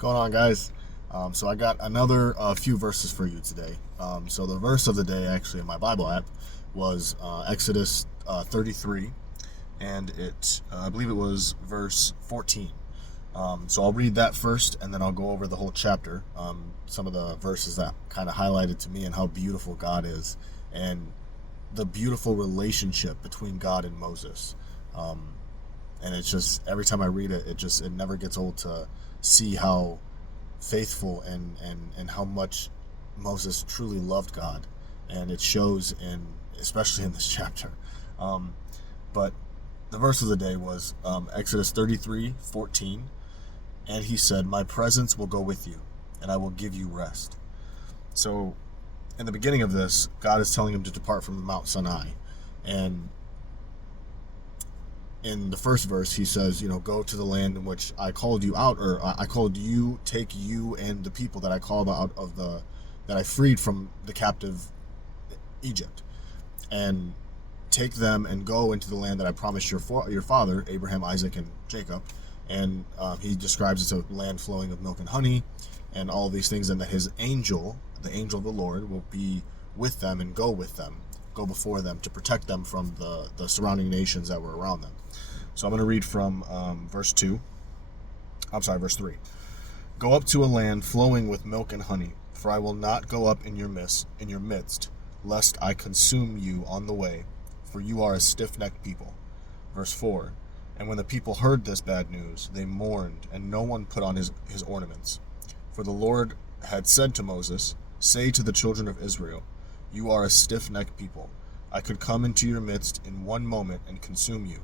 Going on, guys? So I got another few verses for you today. So the verse of the day, actually, in my Bible app, was Exodus 33, and I believe it was verse 14. So I'll read that first, and then I'll go over the whole chapter. Some of the verses that kind of highlighted to me and how beautiful God is, and the beautiful relationship between God and Moses. And it's just, every time I read it, it never gets old to see how faithful and how much Moses truly loved God, and it shows especially in this chapter. But the verse of the day was Exodus 33:14, and he said, "My presence will go with you, and I will give you rest." So in the beginning of this, God is telling him to depart from Mount Sinai, and in the first verse, he says, go to the land in which I called you out, or I called you, take you and the people that I called out that I freed from the captive Egypt, and take them and go into the land that I promised your father, Abraham, Isaac, and Jacob. And he describes it's a land flowing with milk and honey, and all these things, and that his angel, the angel of the Lord, will be with them and go before them to protect them from the surrounding nations that were around them. So I'm going to read from verse 3. "Go up to a land flowing with milk and honey, for I will not go up in your midst, lest I consume you on the way, for you are a stiff-necked people." Verse 4. "And when the people heard this bad news, they mourned, and no one put on his ornaments. For the Lord had said to Moses, 'Say to the children of Israel, you are a stiff-necked people. I could come into your midst in one moment and consume you.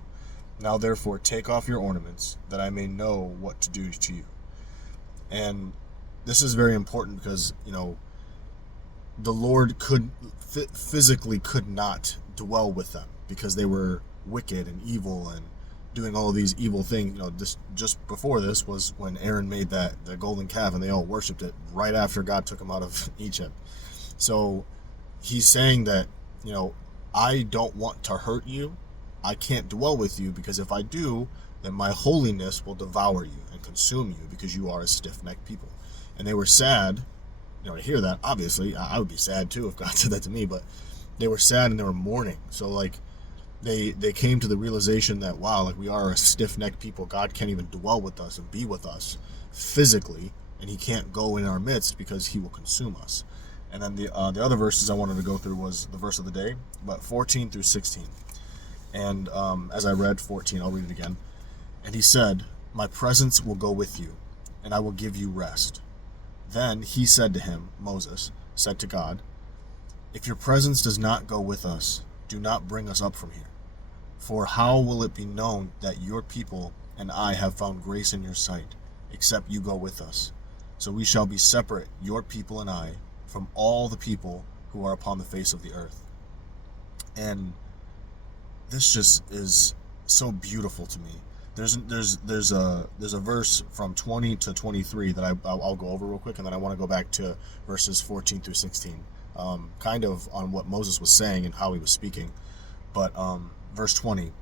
Now therefore take off your ornaments, that I may know what to do to you.'" And this is very important because, the Lord physically could not dwell with them because they were wicked and evil and doing all of these evil things. Just before this was when Aaron made the golden calf, and they all worshipped it right after God took them out of Egypt. So he's saying that, I don't want to hurt you. I can't dwell with you, because if I do, then my holiness will devour you and consume you, because you are a stiff-necked people. And they were sad, to hear that. Obviously, I would be sad too if God said that to me, but they were sad and they were mourning. So they came to the realization that, wow, we are a stiff-necked people. God can't even dwell with us and be with us physically, and he can't go in our midst because he will consume us. And then the other verses I wanted to go through was the verse of the day, but 14 through 16. And as I read 14, I'll read it again. "And he said, 'My presence will go with you, and I will give you rest.' Then he said to him," Moses said to God, "If your presence does not go with us, do not bring us up from here. For how will it be known that your people and I have found grace in your sight, except you go with us? So we shall be separate, your people and I, from all the people who are upon the face of the earth." And this just is so beautiful to me. There's a verse from 20 to 23 that I'll go over real quick, and then I want to go back to verses 14 through 16, kind of on what Moses was saying and how he was speaking. But verse 20,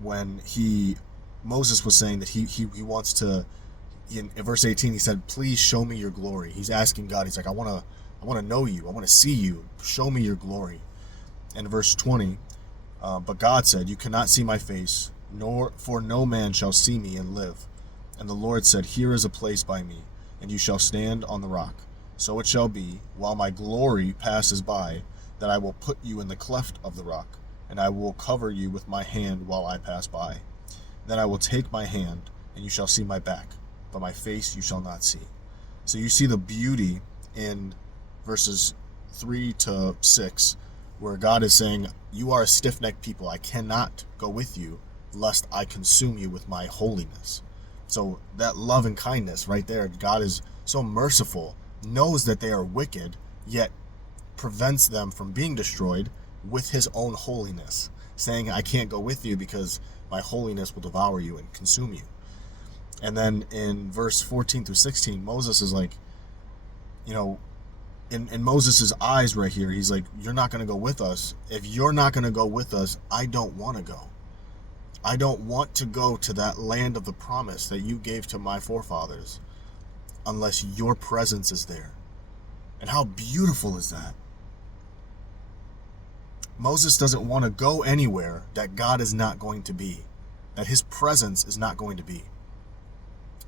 when Moses was saying that he wants to. In verse 18, he said, "Please show me your glory." He's asking God. He's like, I want to know you. I want to see you. Show me your glory. And verse 20, "But God said, 'You cannot see my face, for no man shall see me and live.' And the Lord said, 'Here is a place by me, and you shall stand on the rock. So it shall be, while my glory passes by, that I will put you in the cleft of the rock, and I will cover you with my hand while I pass by. Then I will take my hand, and you shall see my back, but my face you shall not see.'" So you see the beauty in verses 3 to 6, where God is saying, you are a stiff-necked people. I cannot go with you, lest I consume you with my holiness. So that love and kindness right there, God is so merciful, knows that they are wicked, yet prevents them from being destroyed with his own holiness, saying, I can't go with you because my holiness will devour you and consume you. And then in verse 14 through 16, Moses is like, in Moses' eyes right here, he's like, you're not going to go with us. If you're not going to go with us, I don't want to go. I don't want to go to that land of the promise that you gave to my forefathers unless your presence is there. And how beautiful is that? Moses doesn't want to go anywhere that God is not going to be, that his presence is not going to be.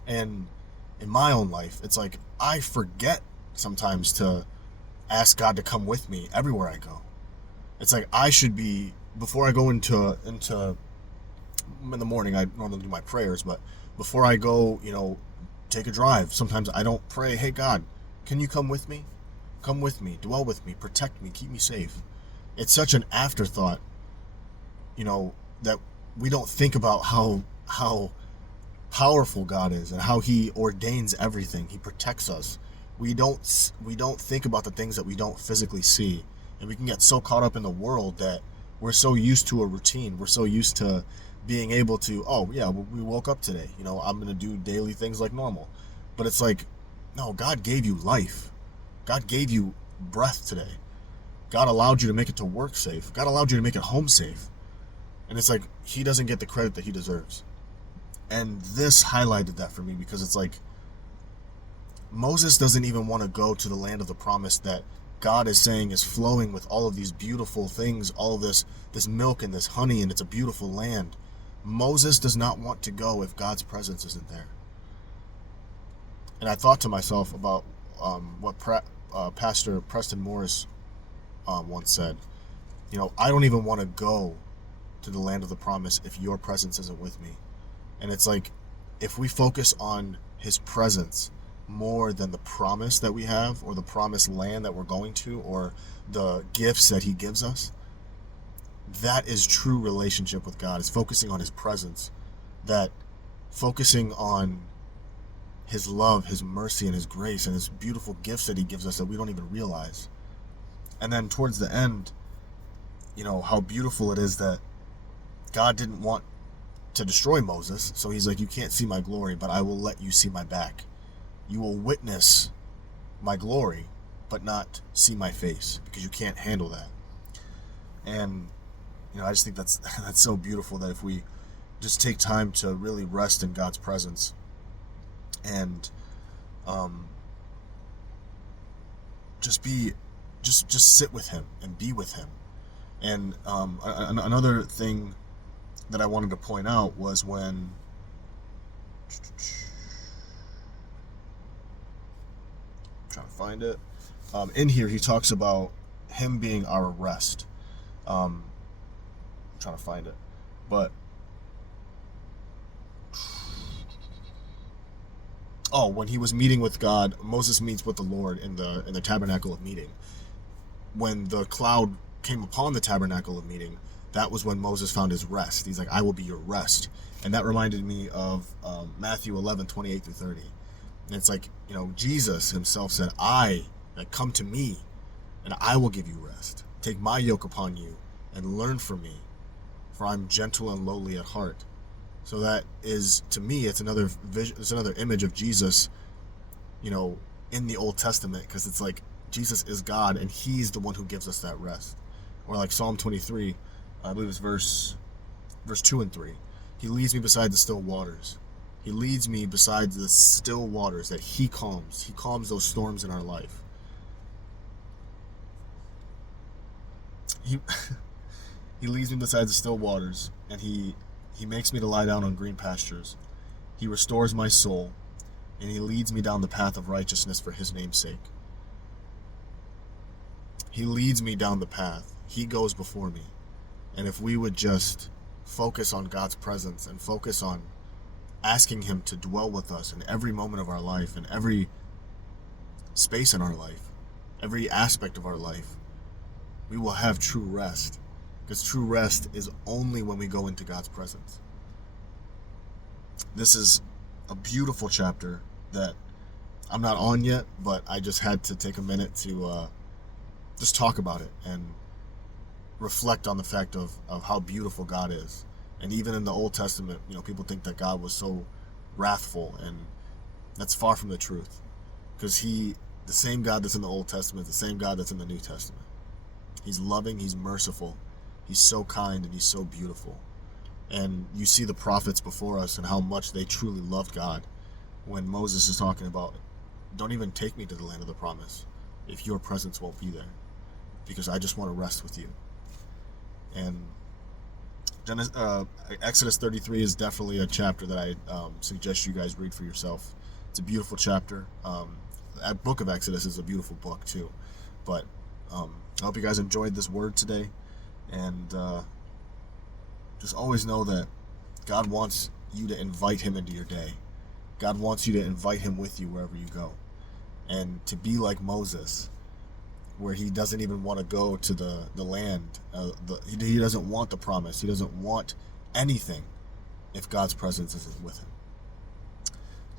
And in my own life, it's like I forget sometimes to ask God to come with me everywhere I go. It's like I should be, before I go into in the morning, I normally do my prayers, but before I go, take a drive, sometimes I don't pray, hey God, can you come with me? Come with me, dwell with me, protect me, keep me safe. It's such an afterthought, that we don't think about how powerful God is and how he ordains everything. He protects us. We don't think about the things that we don't physically see. And we can get so caught up in the world that we're so used to a routine. We're so used to being able to, oh yeah, we woke up today. I'm going to do daily things like normal. But it's like, no, God gave you life. God gave you breath today. God allowed you to make it to work safe. God allowed you to make it home safe. And it's like, he doesn't get the credit that he deserves. And this highlighted that for me, because it's like, Moses doesn't even want to go to the land of the promise that God is saying is flowing with all of these beautiful things, all of this milk and this honey, and it's a beautiful land. Moses does not want to go if God's presence isn't there. And I thought to myself about what Pastor Preston Morris once said. I don't even want to go to the land of the promise if your presence isn't with me. And it's like, if we focus on his presence more than the promise that we have, or the promised land that we're going to, or the gifts that he gives us, that is true relationship with God. Is focusing on his presence, that focusing on his love, his mercy, and his grace, and his beautiful gifts that he gives us that we don't even realize. And then towards the end, how beautiful it is that God didn't want to destroy Moses, so he's like, you can't see my glory, but I will let you see my back. You will witness my glory, but not see my face, because you can't handle that. And I just think that's so beautiful, that if we just take time to really rest in God's presence and just sit with him and be with him. And another thing that I wanted to point out was when trying to find it. In here, he talks about him being our rest. I'm trying to find it, but when he was meeting with God, Moses meets with the Lord in the tabernacle of meeting. When the cloud came upon the tabernacle of meeting, that was when Moses found his rest. He's like, I will be your rest. And that reminded me of Matthew 11:28-30. And it's like, Jesus himself said, come to me and I will give you rest. Take my yoke upon you and learn from me, for I'm gentle and lowly at heart. So that is, to me, it's another vision, it's another image of Jesus, in the Old Testament, because it's like Jesus is God and he's the one who gives us that rest. Or like Psalm 23, I believe it's verse 2 and 3. He leads me beside the still waters. He leads me beside the still waters that he calms. He calms those storms in our life. He leads me beside the still waters, and he makes me to lie down on green pastures. He restores my soul, and he leads me down the path of righteousness for his name's sake. He leads me down the path. He goes before me. And if we would just focus on God's presence and focus on asking him to dwell with us in every moment of our life, in every space in our life, every aspect of our life, we will have true rest. Because true rest is only when we go into God's presence. This is a beautiful chapter that I'm not on yet, but I just had to take a minute to just talk about it and reflect on the fact of how beautiful God is. And even in the Old Testament, people think that God was so wrathful, and that's far from the truth. Because the same God that's in the Old Testament is the same God that's in the New Testament. He's loving, he's merciful, he's so kind, and he's so beautiful. And you see the prophets before us and how much they truly loved God. When Moses is talking about, don't even take me to the land of the promise if your presence won't be there, because I just want to rest with you. And Exodus 33 is definitely a chapter that I suggest you guys read for yourself. It's a beautiful chapter. That book of Exodus is a beautiful book too. But I hope you guys enjoyed this word today, and just always know that God wants you to invite him into your day. God wants you to invite him with you wherever you go, and to be like Moses, where he doesn't even want to go to the land. He doesn't want the promise. He doesn't want anything if God's presence isn't with him.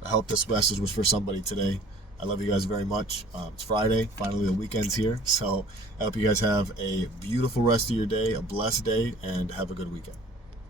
I hope this message was for somebody today. I love you guys very much. It's Friday. Finally, the weekend's here. So I hope you guys have a beautiful rest of your day, a blessed day, and have a good weekend.